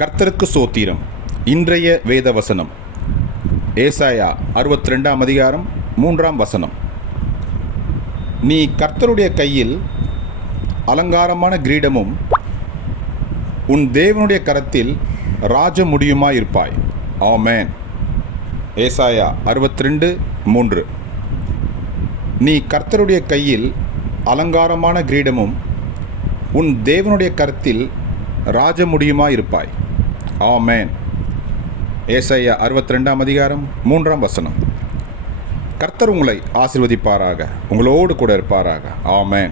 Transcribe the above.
கர்த்தருக்கு சோத்திரம். இன்றைய வேத வசனம் ஏசாயா அறுபத்தி ரெண்டாம் அதிகாரம் மூன்றாம் வசனம். நீ கர்த்தருடைய கையில் அலங்காரமான கிரீடமும் உன் தேவனுடைய கரத்தில் ராஜ முடியுமாயிருப்பாய். ஆமேன். ஏசாயா அறுபத்தி ரெண்டு மூன்று. நீ கர்த்தருடைய கையில் அலங்காரமான கிரீடமும் உன் தேவனுடைய கருத்தில் ராஜ முடியுமாயிருப்பாய். ஆமேன். ஏசையா அறுபத்தி ரெண்டாம் அதிகாரம் மூன்றாம் வசனம். கர்த்தர் உங்களை ஆசிர்வதிப்பாராக உங்களோடு கூட இருப்பாராக. ஆமேன்.